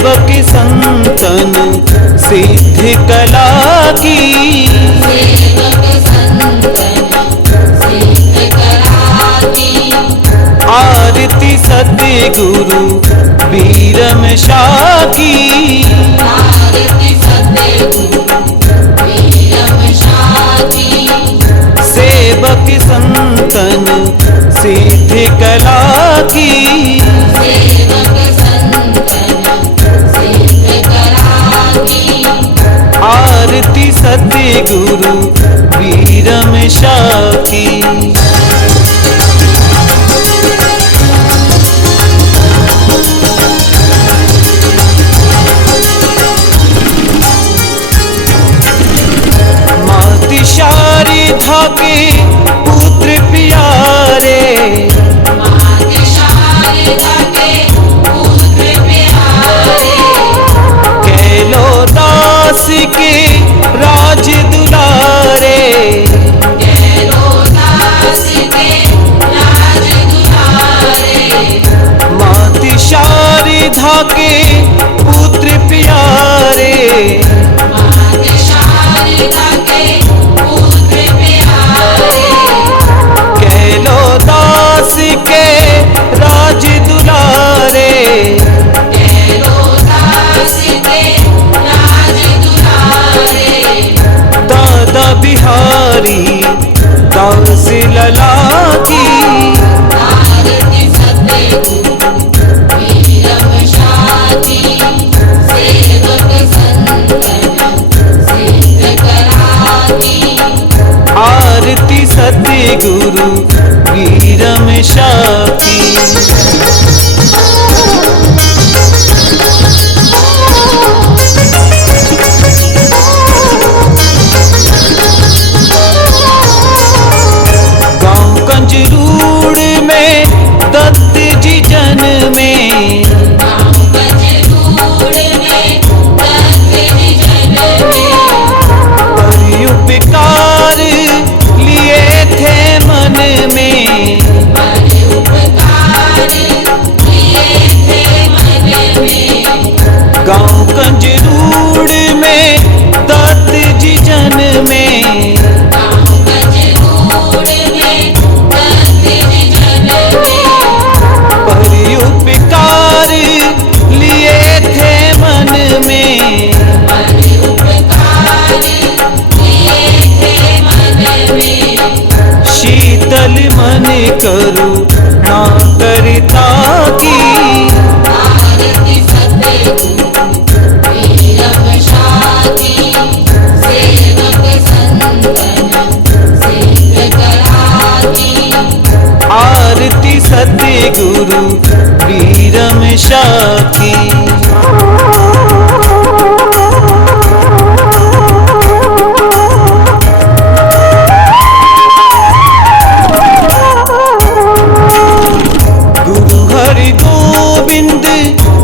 सेवक संतन सिद्ध कला की, आरती सतगुरु वीरम शाह की, सेवक संतन सिद्ध कला की, आरती सतगुरु वीरम शाह की। माती शारदा के पुत्र प्यारे, कैलो दास के राज दुलारे, माती शारदा के पुत्र प्यारे, कैलो दास के राज दुलारे, दादा बिहारी दास लला की, आरती सतगुरु वीरम शाह की। गाँव कंजरूड़ में दत्त जी जन्मे, उपकार लिए थे मन में, गाँव कंजरूड़ में दत्त जी जन्मे, उपकार लिए थे मन में, शीतल मन करो ना करता की, आरती सतगुरु वीरम शाह की। गुरु हरि गोविंद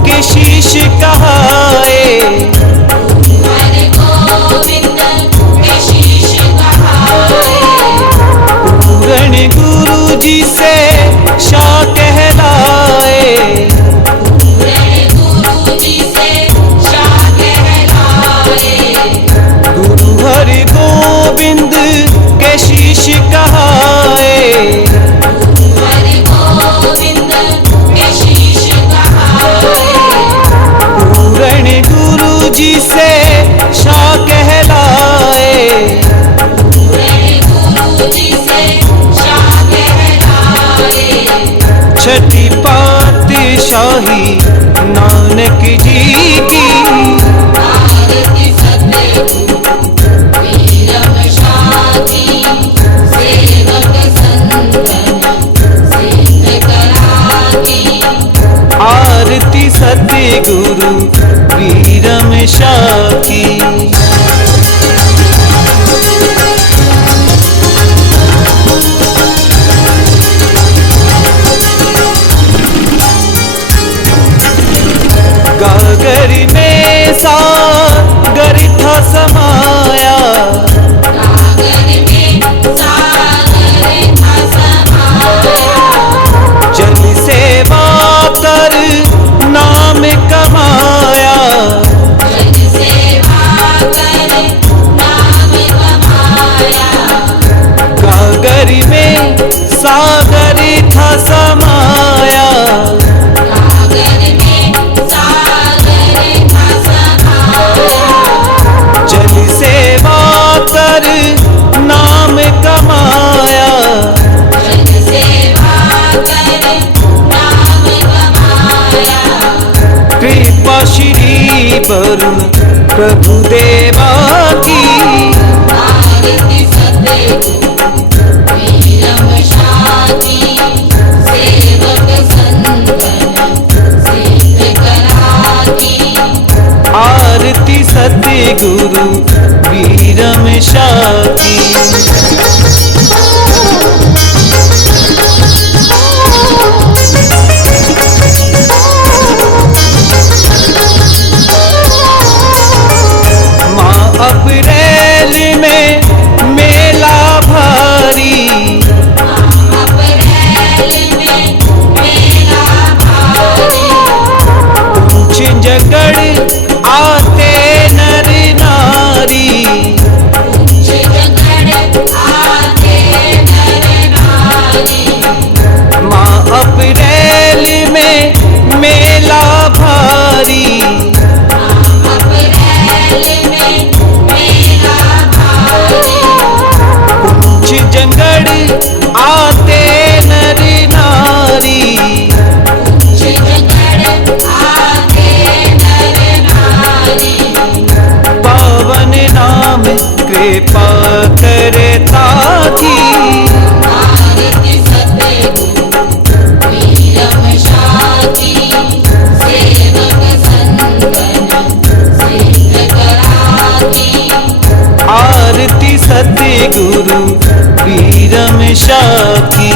के शीश कहाए, पूरण गुरु जी से शाह कहलाए, गुरु हरि गोविंद के शीश कहाए, पूरण गुरु जी से शाह कहलाए, छठी पातशाही नानक जी की, आरती सतगुरु वीरम शाह की। गागर में सागर था समाया, जल सेवा कर नाम कमाया, कृपा श्री वरुण प्रभु देवा की। आरती सतगुरु वीरम शाती, सेवक संतन सिद्ध कराती। आरती सतगुरु वीरम शाती। अप्रैल में मेला भारी, अप्रैल में मेला भारी। ऊंच जगड़ आते नर नारी, ऊंच जगड़ आते नर नारी। माँ अप्रैल में मेला भारी, जंगड़ आते नर नारी। आते नर नारी। पावन नाम कृपा करता की। आरती सतगुरु वीरम शाती, सेवक संतन सिद्ध कराती। आरती सतगुरु वीरम शाती।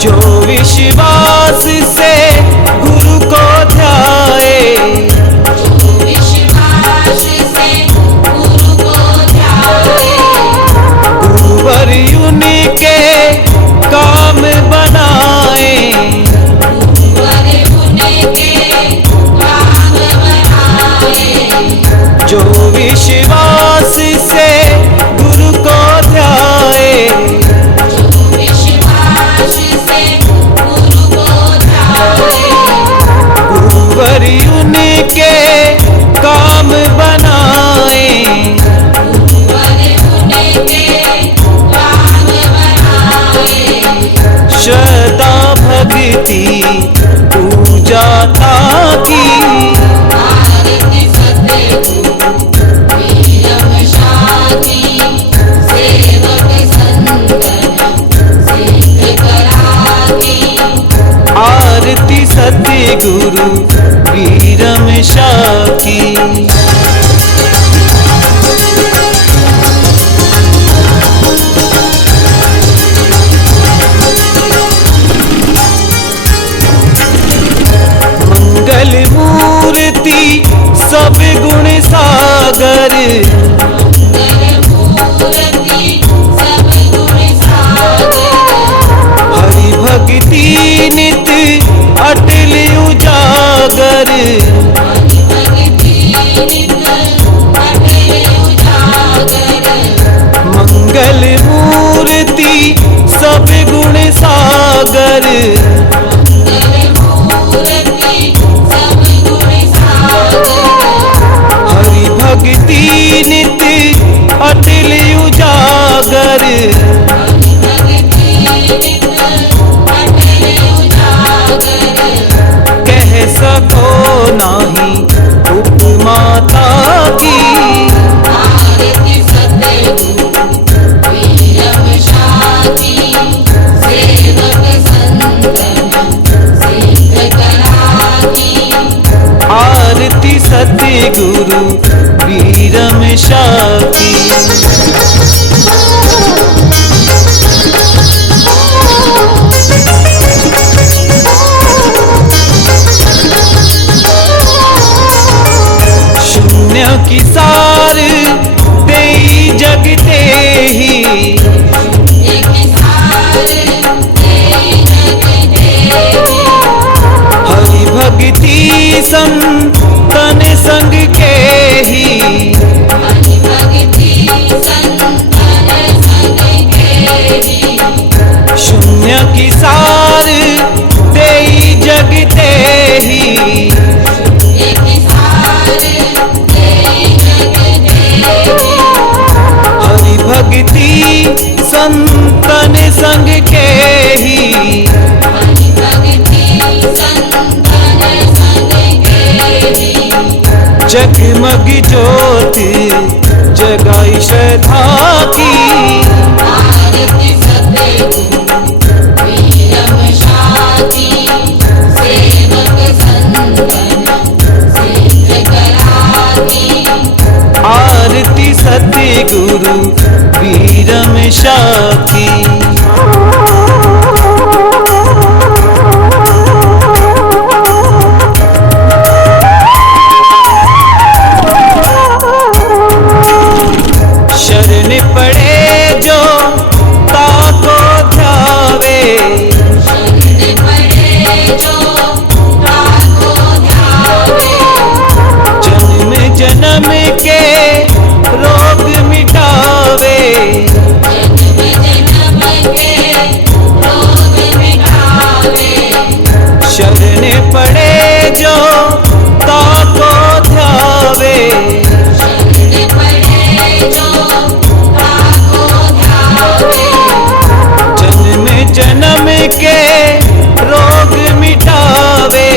जो विश्वास से गुरु को ध्याए, जो विश्वास से गुरु को ध्याए। गुरुवर उनके काम बनाए, जो विश्वास से गुरु को ध्याए। जो विश्वास से गुरु को ध्याए। गुरुवर उनके काम बनाए, श्रद्धा भक्ति पूजा की। आरती सतगुरु वीरम शाती, सेवक संतन सिद्ध कराती। आरती सतगुरु वीरम शाती। मंगल मूर्ति सब गुण सागर, मंगल मूर्ति सब गुण सागर। हरि भक्ति नित अटल उजागर। हरि भक्ति नित अटल उजागर। मंगल मूर्ति सब गुण सागर, हरि भक्ति नित अटल उजागर। कह सको नाही उपमाता की। आरती सतगुरु वीरम शाती, सेवक संतन सिद्ध कराती। आरती सतगुरु वीरम शाती। शून्य की सार देई जगते ही, हरि भक्ति संतन संग के ही। शून्य की सार देई जगते ही, जगमग ज्योत जगाई श्रद्धा की। आरती सतगुरु वीरम शाती, सेवक संतन सिद्ध कराती। आरती सतगुरु वीरम शाखी। शरण पड़े जो ताको ध्यावे, शरण पड़े जो ताको ध्यावे। जन्म जन्म के रोग मिटावे, जन्म जन्म के रोग मिटावे। शरण पड़े जो ताको ध्यावे, शरण पड़े जो ताको ध्यावे। जन्म जन्म के रोग मिटावे।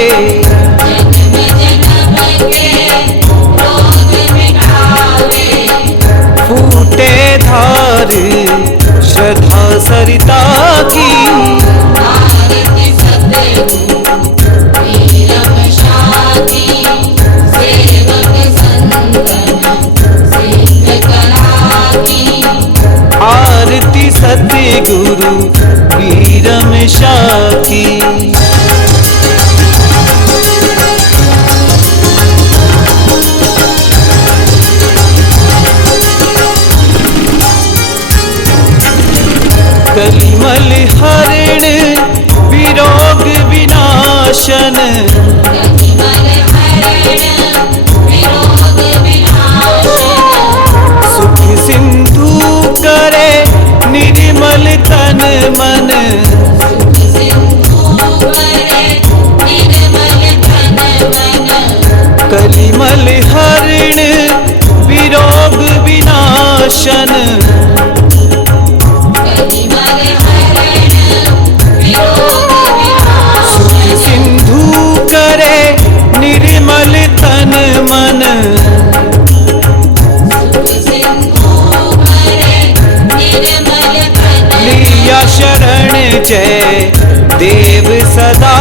जन्म जन्म के रोग मिटावे। फूटे धार श्रद्धा सरिता की। आरती सतगुरु वीरम शाती, सेवक संतन सिद्ध कराती। आरती सतगुरु वीरम शाखी। कलिमल हरण विरोग विनाशन, कलिमल हरण विरोग विनाशन। सुख सिंधु करे निर्मल तन मन। सुख सिंधु करे निर्मल तन मन। कलिमल हरण विरोग विनाशन, कलिमल हरण विरोग सुख विनाशन। सिंधु करे निर्मल तन मन। सुख सिंधु करे निर्मल तन मन। लिया शरण जय देव सदा